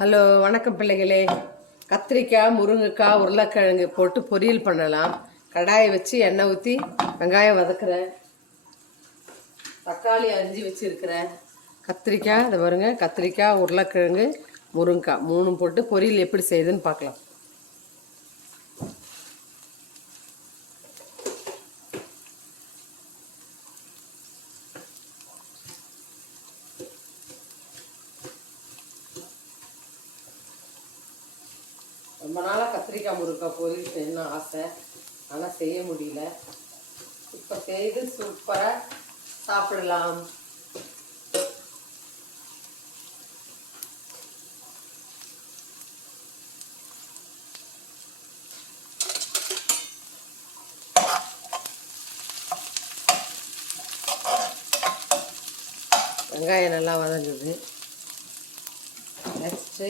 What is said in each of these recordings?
Hello, வணக்கம் பிள்ளைகளே. கத்திரிக்காய், முருங்கைக்காய், உருளைக்கிழங்கு போட்டு பொரியல் பண்ணலாம். கடாயை வச்சு எண்ணெய் ஊற்றி வெங்காயம் வதக்குறேன். தக்காளி அரிஞ்சு வச்சுருக்கிறேன். கத்திரிக்காய் இதை பாருங்க, கத்திரிக்காய், உருளைக்கிழங்கு, முருங்கைக்காய் மூணும் போட்டு பொரியல் எப்படி செய்யுதுன்னு பார்க்கலாம். ரொம்ப நாளாக கத்திரிக்காய் முருங்கைக்காய் பொரியல் செய்யணும்னு ஆசை, ஆனால் செய்ய முடியல. இப்போ செய்து சூப்பராக சாப்பிடலாம். வெங்காயம் நல்லா வதங்குது. நெக்ஸ்ட்டு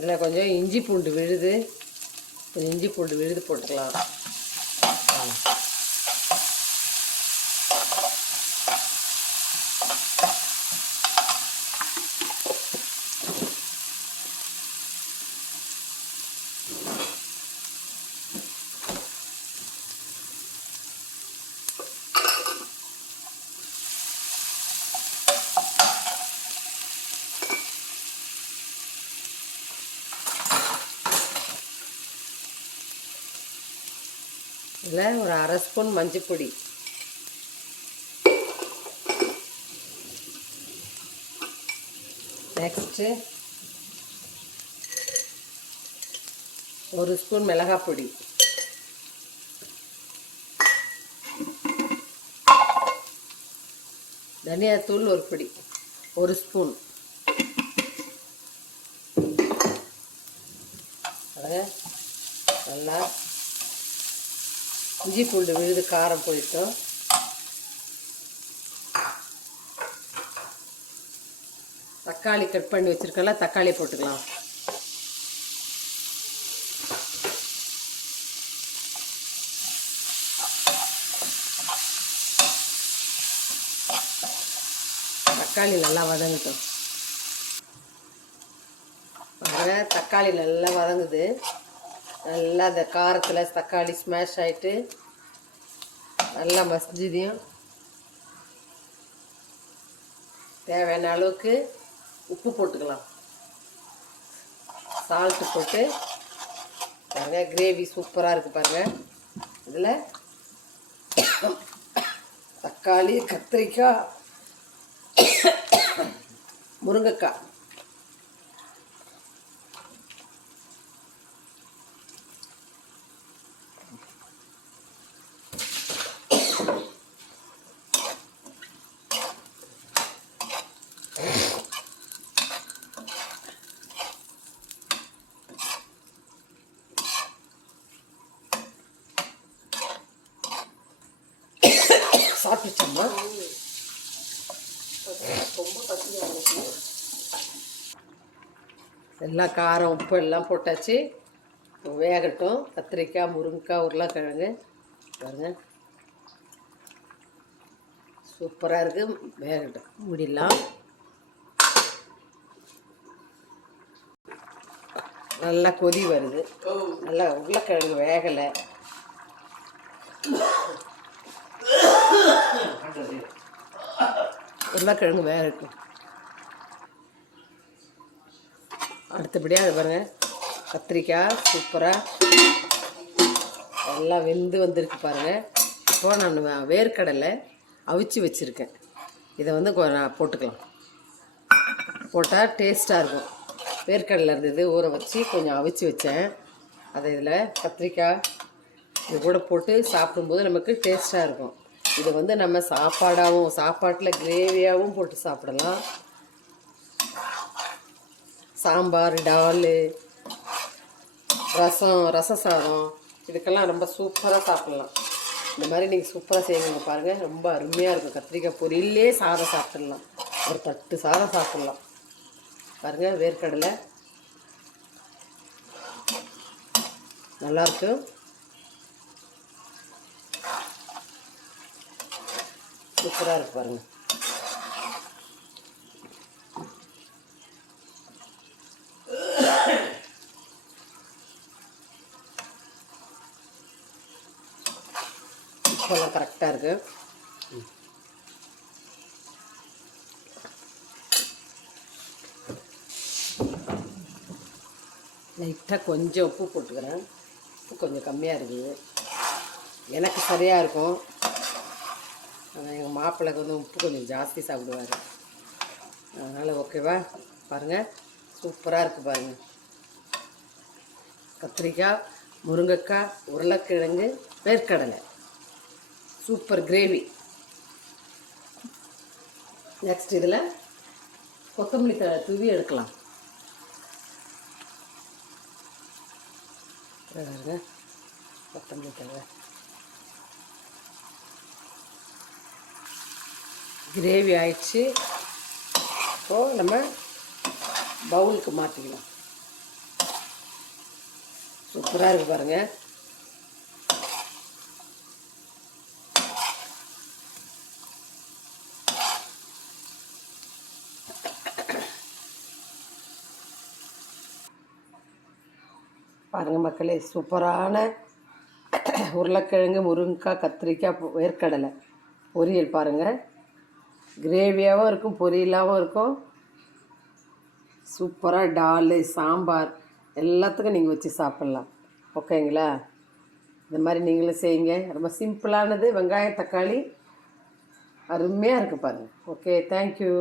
இதில் கொஞ்சம் இஞ்சி பூண்டு விழுது போட்டுக்கலாம். இதில் ஒரு அரை ஸ்பூன் மஞ்சள் பொடி, நெக்ஸ்ட்டு ஒரு ஸ்பூன் மிளகாய் பொடி, தனியாத்தூள் ஒரு பொடி, ஒரு ஸ்பூன். நல்லா இஞ்சி பூண்டு விழுது காரம் போயிட்டோம். தக்காளி கட் பண்ணி வச்சுருக்கல, தக்காளி போட்டுக்கலாம். தக்காளி நல்லா வதங்கட்டும். தக்காளி நல்லா வதங்குது. நல்லா அந்த காரத்தில் தக்காளி ஸ்மாஷ் ஆகிட்டு நல்லா மசிஞ்சதையும் தேவையான அளவுக்கு உப்பு போட்டுக்கலாம். சால்ட்டு போட்டு பாருங்க, கிரேவி சூப்பராக இருக்குது பாருங்கள். இதில் தக்காளி, கத்திரிக்காய், முருங்கைக்காய் சாப்பிட்டுச்சோம்மா. எல்லாம் காரம் உப்பு எல்லாம் போட்டாச்சு. வேகட்டும். கத்திரிக்காய், முருங்கைக்காய், உருளைக்கிழங்கு பாருங்க சூப்பராக இருக்குது. வேகட்டும், முடியலாம். நல்லா கொதி வருது. நல்லா உருளைக்கிழங்கு வேகலை. உருளைக்கிழங்கு வேகட்டும். அடுத்தபடியாக அது பாருங்கள், கத்திரிக்காய் சூப்பராக எல்லாம் வெந்து வந்திருக்கு பாருங்கள். இப்போ நான் வேர்க்கடலை அவிச்சு வச்சுருக்கேன். இதை வந்து நான் போட்டுக்கலாம். போட்டால் டேஸ்ட்டாக இருக்கும். வேர்க்கடலை இருந்தது, ஊற வச்சு கொஞ்சம் அவிச்சு வச்சேன். அதை இதில் கத்திரிக்காய் இது கூட போட்டு சாப்பிடும்போது நமக்கு டேஸ்ட்டாக இருக்கும். இது வந்து நம்ம சாப்பாட்டில் கிரேவியாகவும் போட்டு சாப்பிடலாம். சாம்பார், டால், ரசம் சாதம் இதுக்கெல்லாம் ரொம்ப சூப்பராக சாப்பிட்லாம். இந்த மாதிரி நீங்கள் சூப்பராக செய்வீங்க பாருங்கள், ரொம்ப அருமையாக இருக்கும். கத்திரிக்காய் பொரியல்லே சாதம் சாப்பிட்றலாம், ஒரு தட்டு சாதம் சாப்பிட்லாம். பாருங்கள், வேர்க்கடலை நல்லாயிருக்கு. சூப்பராக இருக்குது பாருங்கள். இப்போல்லாம் கரெக்டாக இருக்குது. லைட்டாக கொஞ்சம் உப்பு போட்டுக்கிறேன். உப்பு கொஞ்சம் கம்மியாக இருக்குது, எனக்கு சரியாக இருக்கும். ஆனால் எங்கள் மாப்பிள்ளைக்கு வந்து உப்பு கொஞ்சம் ஜாஸ்தி சாப்பிடுவார், அதனால் ஓகேவா. பாருங்கள், சூப்பராக இருக்குது பாருங்கள். கத்திரிக்காய், முருங்கைக்காய், உருளைக்கிழங்கு, வேர்க்கடலை, சூப்பர் கிரேவி. நெக்ஸ்ட் இதில் கொத்தமல்லி தழை தூவி எடுக்கலாம். கொத்தமல்லி தழை கிரேவி ஆயிடுச்சு. இப்போது நம்ம பவுலுக்கு மாற்றிக்கலாம். சூப்பராக இருக்குது பாருங்கள். பாருங்கள் மக்களே, சூப்பரான உருளைக்கிழங்கு, முருங்கைக்காய், கத்திரிக்காய், வேர்க்கடலை பொரியல் பாருங்கள். கிரேவியாகவும் இருக்கும், பொரியலாகவும் இருக்கும். சூப்பராக டால், சாம்பார் எல்லாத்துக்கும் நீங்கள் வச்சு சாப்பிட்லாம். ஓகேங்களா. இந்த மாதிரி நீங்களும் செய்யுங்க. ரொம்ப சிம்பிளானது, வெங்காயம் தக்காளி, அருமையாக இருக்குது பாருங்கள். Okay, thank you.